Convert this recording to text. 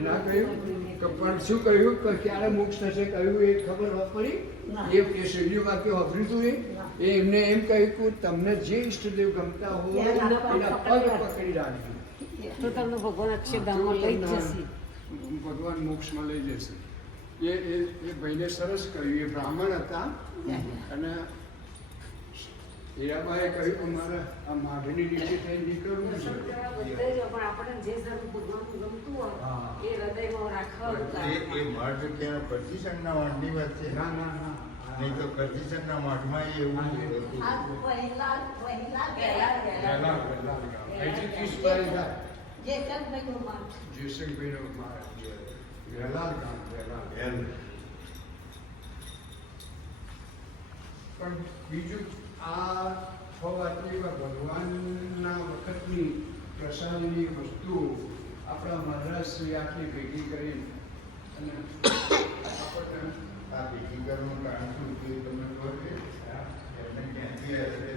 ના કહ્યું કે પણ શું કહ્યું કે ક્યારે મોક્ષ થશે કહ્યું એ ખબર પડી એ શૈલી વાક્ય વાપર્યું હતું એ એમને એમ કહ્યું કે તમને જે ઈષ્ટદેવ ગમતા હોય એના પગ પકડી રાખજો તો તમને ભગવાન અક્ષરધામમાં લઈ જ જશે. ભગવાન મોક્ષમાં લઈ જશે. એ ભાઈને સરસ કહ્યું. એ બ્રાહ્મણ હતા અને હીરાબાએ કહ્યું કે મારે આ માગણી નીચે થઈ નીકળવું છે. પણ આપણે જે ધર્મ ભગવાનનું ગમતું હોય એ હૃદયમાં રાખવા. એ મઠ ક્યાં કરજીસનના મઠની વાત છે? ના ના ના નહીં તો કરજીસનના મઠમાં એવું જયશંકભાઈનો મહારાજ વેલાલ ગામ વેલાલ. પણ બીજું આ છ વાતમાં ભગવાનના વખતની પ્રસાદની વસ્તુઓ આપણા મહારાજ શ્રી આટલી ભેગી કરી અને આપણને આ ભેગી કરવાનું કારણ શું કે તમે કહો કે એમને ક્યાંથી